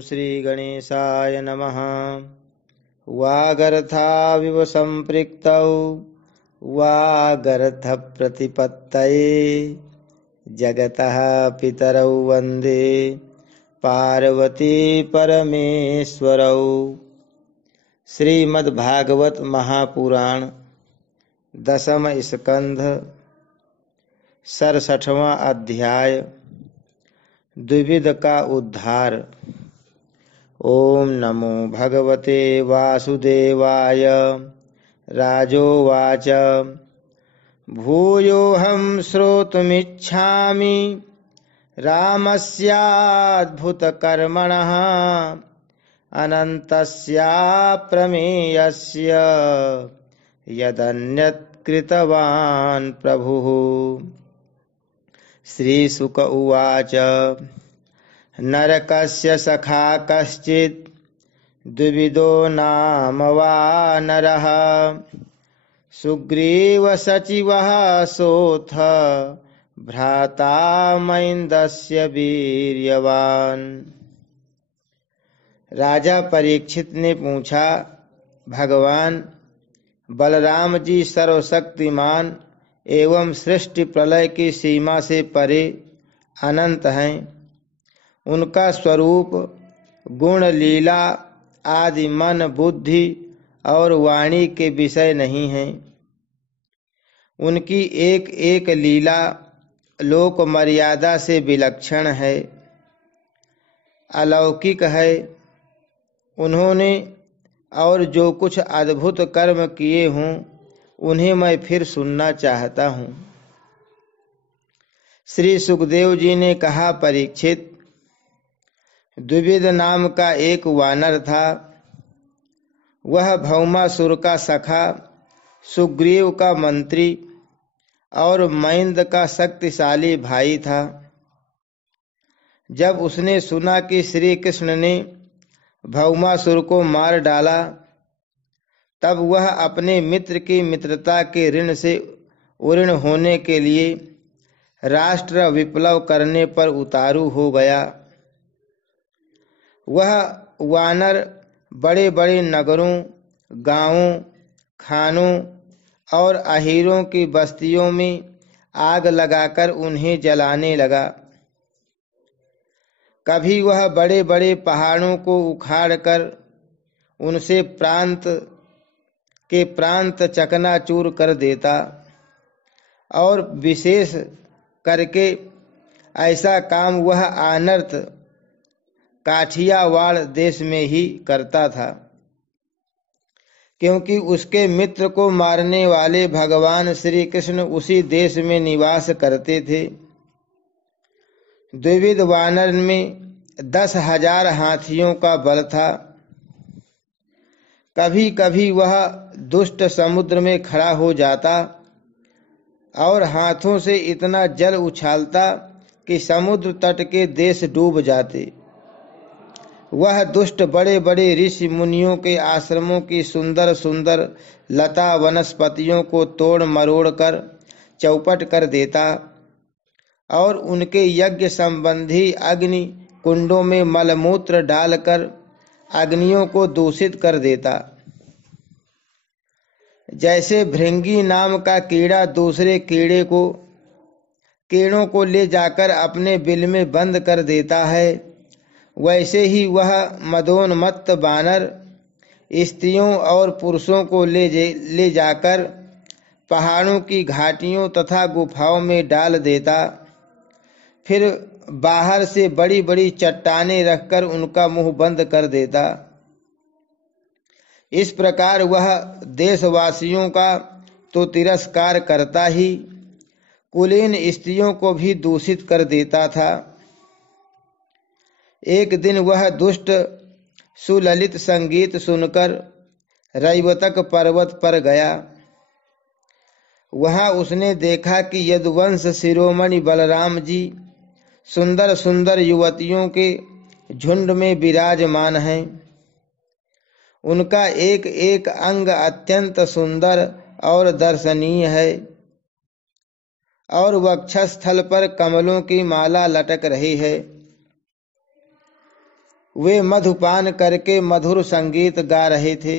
श्रीगणेशाय नमः। वागर्थाविव सम्पृक्तौ वागर्थप्रतिपत्तये जगतः पितरौ वन्दे पार्वती परमेश्वरौ। श्रीमद्भागवत महापुराण दशम स्कंध 67वां अध्याय द्विविध का उद्धार। ओम नमो भगवते वासुदेवाय। राजोवाच भूयोऽहं श्रोतुमिच्छामि रामस्याद्भुतकर्मणः अनन्तस्याप्रमेयस्य यदन्यत् कृतवान् प्रभुः। श्रीशुक उवाच नरकस्य सखा कश्चित् द्विविधो नाम वानरः सुग्रीवसचिवः सोऽथ भ्राता मैन्दस्य वीर्यवान्। राजा परीक्षित ने पूछा, भगवान बलराम जी सर्वशक्तिमान एवं सृष्टि प्रलय की सीमा से परे अनंत हैं। उनका स्वरूप गुण लीला आदि मन बुद्धि और वाणी के विषय नहीं है। उनकी एक एक लीला लोक मर्यादा से विलक्षण है, अलौकिक है। उन्होंने और जो कुछ अद्भुत कर्म किए हों उन्हें मैं फिर सुनना चाहता हूँ। श्री सुखदेव जी ने कहा, परीक्षित, द्विविध नाम का एक वानर था। वह भौमासुर का सखा, सुग्रीव का मंत्री और मैंद का शक्तिशाली भाई था। जब उसने सुना कि श्री कृष्ण ने भौमासुर को मार डाला, तब वह अपने मित्र की मित्रता के ऋण से उऋण होने के लिए राष्ट्र विप्लव करने पर उतारू हो गया। वह वानर बड़े बड़े नगरों, गांवों, खानों और अहीरों की बस्तियों में आग लगाकर उन्हें जलाने लगा। कभी वह बड़े बड़े पहाड़ों को उखाड़कर उनसे प्रांत के प्रांत चकनाचूर कर देता, और विशेष करके ऐसा काम वह अनर्थ काठियावाड़ देश में ही करता था, क्योंकि उसके मित्र को मारने वाले भगवान श्री कृष्ण उसी देश में निवास करते थे। द्विविध वानर में 10,000 हाथियों का बल था। कभी कभी वह दुष्ट समुद्र में खड़ा हो जाता और हाथों से इतना जल उछालता कि समुद्र तट के देश डूब जाते। वह दुष्ट बड़े बड़े ऋषि मुनियों के आश्रमों की सुंदर सुंदर लता वनस्पतियों को तोड़ मरोड़ कर चौपट कर देता और उनके यज्ञ संबंधी अग्नि कुंडों में मलमूत्र डालकर अग्नियों को दूषित कर देता। जैसे भृंगी नाम का कीड़ा दूसरे कीड़ों को ले जाकर अपने बिल में बंद कर देता है, वैसे ही वह मदोन्मत्त बानर स्त्रियों और पुरुषों को ले जाकर पहाड़ों की घाटियों तथा गुफाओं में डाल देता। फिर बाहर से बड़ी बड़ी चट्टानें रखकर उनका मुंह बंद कर देता। इस प्रकार वह देशवासियों का तो तिरस्कार करता ही कुलीन स्त्रियों को भी दूषित कर देता था। एक दिन वह दुष्ट सुललित संगीत सुनकर रैवतक पर्वत पर गया। वहां उसने देखा कि यदुवंश शिरोमणि बलराम जी सुंदर सुंदर युवतियों के झुंड में विराजमान हैं। उनका एक एक अंग अत्यंत सुंदर और दर्शनीय है और वक्षस्थल पर कमलों की माला लटक रही है। वे मधुपान करके मधुर संगीत गा रहे थे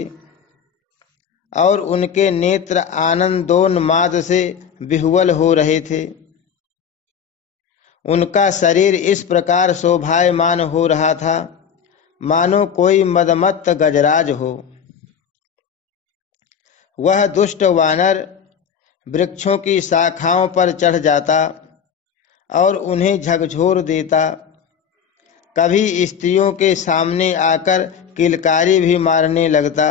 और उनके नेत्र आनंदोन्माद से विह्वल हो रहे थे। उनका शरीर इस प्रकार शोभायमान हो रहा था मानो कोई मदमत्त गजराज हो। वह दुष्ट वानर वृक्षों की शाखाओं पर चढ़ जाता और उन्हें झकझोर देता। कभी स्त्रियों के सामने आकर किलकारी भी मारने लगता।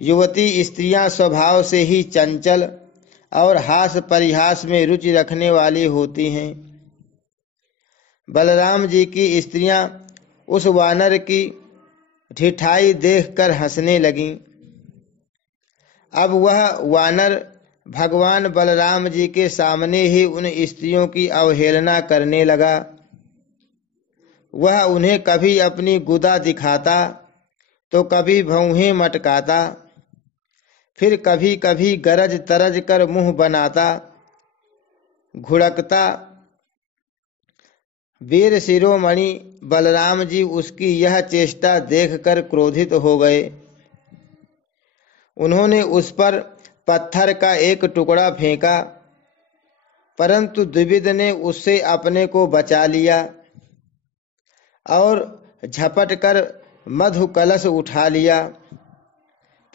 युवती स्त्रियां स्वभाव से ही चंचल और हास परिहास में रुचि रखने वाली होती हैं। बलराम जी की स्त्रियां उस वानर की ढिठाई देखकर हंसने लगीं। अब वह वानर भगवान बलराम जी के सामने ही उन स्त्रियों की अवहेलना करने लगा। वह उन्हें कभी अपनी गुदा दिखाता तो कभी भौहें मटकाता, फिर कभी कभी गरज तरज कर मुंह बनाता, घुड़कता। वीर शिरोमणि बलराम जी उसकी यह चेष्टा देखकर क्रोधित हो गए। उन्होंने उस पर पत्थर का एक टुकड़ा फेंका, परंतु द्विविद ने उससे अपने को बचा लिया और झपट कर मधु कलश उठा लिया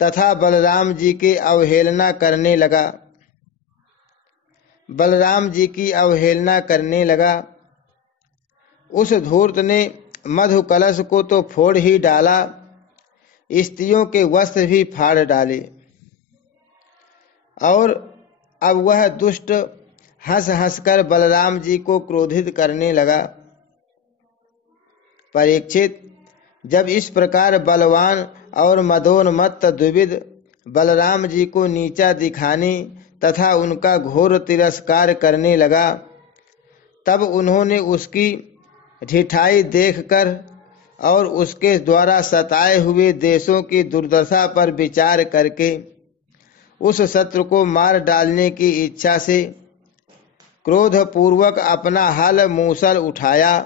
तथा बलराम जी की अवहेलना करने लगा। बलराम जी की अवहेलना करने लगा। उस धूर्त ने मधु कलश को तो फोड़ ही डाला, स्त्रियों के वस्त्र भी फाड़ डाले। और अब वह दुष्ट हंस हंसकर बलराम जी को क्रोधित करने लगा। परीक्षित, जब इस प्रकार बलवान और मदोन्मत्त द्विविद बलराम जी को नीचा दिखाने तथा उनका घोर तिरस्कार करने लगा, तब उन्होंने उसकी ढिठाई देखकर और उसके द्वारा सताए हुए देशों की दुर्दशा पर विचार करके उस शत्रु को मार डालने की इच्छा से क्रोधपूर्वक अपना हल मूसल उठाया।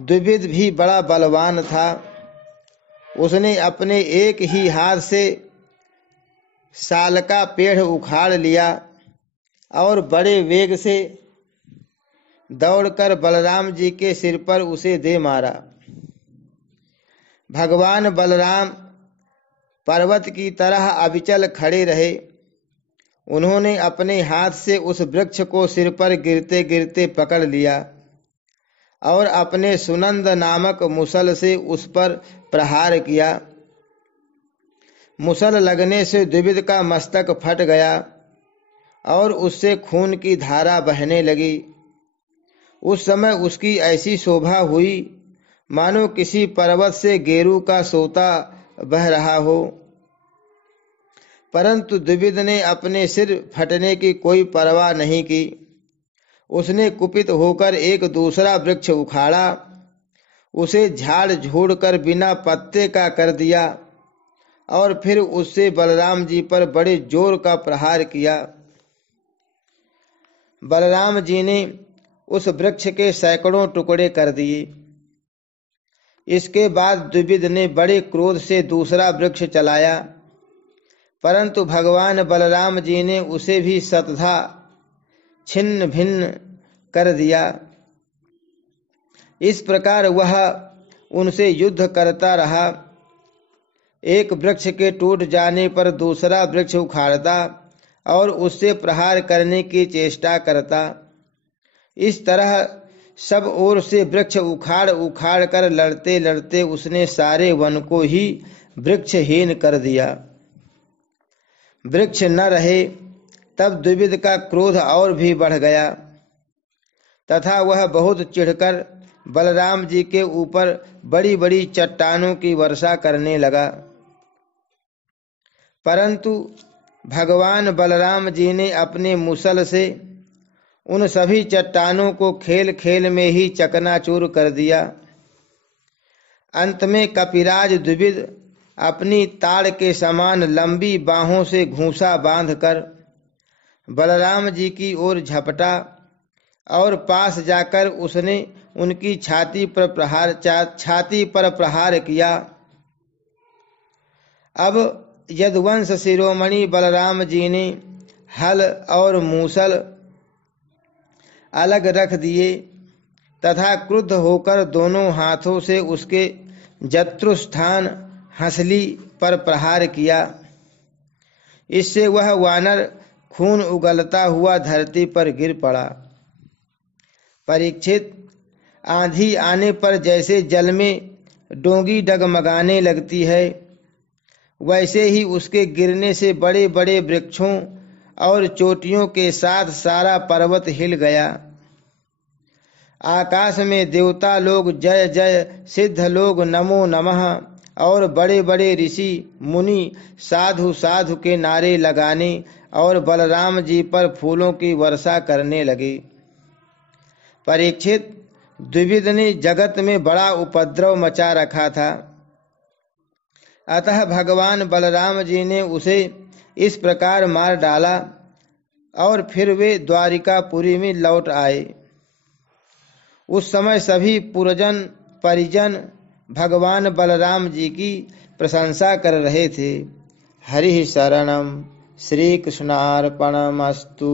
द्विविद भी बड़ा बलवान था। उसने अपने एक ही हाथ से साल का पेड़ उखाड़ लिया और बड़े वेग से दौड़कर बलराम जी के सिर पर उसे दे मारा। भगवान बलराम पर्वत की तरह अविचल खड़े रहे। उन्होंने अपने हाथ से उस वृक्ष को सिर पर गिरते गिरते पकड़ लिया और अपने सुनंद नामक मुसल से उस पर प्रहार किया। मुसल लगने से द्विविद का मस्तक फट गया और उससे खून की धारा बहने लगी। उस समय उसकी ऐसी शोभा हुई मानो किसी पर्वत से गेरू का सोता बह रहा हो। परंतु द्विविद ने अपने सिर फटने की कोई परवाह नहीं की। उसने कुपित होकर एक दूसरा वृक्ष उखाड़ा, उसे झाड़ झूड़ कर बिना पत्ते का कर दिया और फिर उससे बलराम जी पर बड़े जोर का प्रहार किया। बलराम जी ने उस वृक्ष के सैकड़ों टुकड़े कर दिए। इसके बाद द्विविद ने बड़े क्रोध से दूसरा वृक्ष चलाया, परंतु भगवान बलराम जी ने उसे भी शतधा छिन्न भिन्न कर दिया। इस प्रकार वह उनसे युद्ध करता रहा। एक वृक्ष के टूट जाने पर दूसरा वृक्ष उखाड़ता और उससे प्रहार करने की चेष्टा करता। इस तरह सब ओर से वृक्ष उखाड़ उखाड़ कर लड़ते लड़ते उसने सारे वन को ही वृक्षहीन कर दिया। वृक्ष न रहे तब द्विविद का क्रोध और भी बढ़ गया तथा वह बहुत चिढ़कर बलराम जी के ऊपर बड़ी बड़ी चट्टानों की वर्षा करने लगा। परंतु भगवान बलराम जी ने अपने मुसल से उन सभी चट्टानों को खेल खेल में ही चकनाचूर कर दिया। अंत में कपिराज द्विविद अपनी ताड़ के समान लंबी बाहों से घूंसा बांधकर बलराम जी की ओर झपटा और पास जाकर उसने उनकी छाती पर प्रहार किया। अब यदुवंश शिरोमणि बलराम जी ने हल और मूसल अलग रख दिए तथा क्रुद्ध होकर दोनों हाथों से उसके जत्रुस्थान हंसली पर प्रहार किया। इससे वह वानर खून उगलता हुआ धरती पर गिर पड़ा। परीक्षित, आंधी आने पर जैसे जल में डोंगी डगमगाने लगती है, वैसे ही उसके गिरने से बड़े बड़े वृक्षों और चोटियों के साथ सारा पर्वत हिल गया। आकाश में देवता लोग जय जय, सिद्ध लोग नमो नमः और बड़े बड़े ऋषि मुनि साधु साधु के नारे लगाने और बलराम जी पर फूलों की वर्षा करने लगे। परीक्षित, द्विविद ने जगत में बड़ा उपद्रव मचा रखा था, अतः भगवान बलराम जी ने उसे इस प्रकार मार डाला और फिर वे द्वारिकापुरी में लौट आए। उस समय सभी पुरजन परिजन भगवान बलराम जी की प्रशंसा कर रहे थे। हरि शरणम, श्री कृष्णार्पणमस्तु।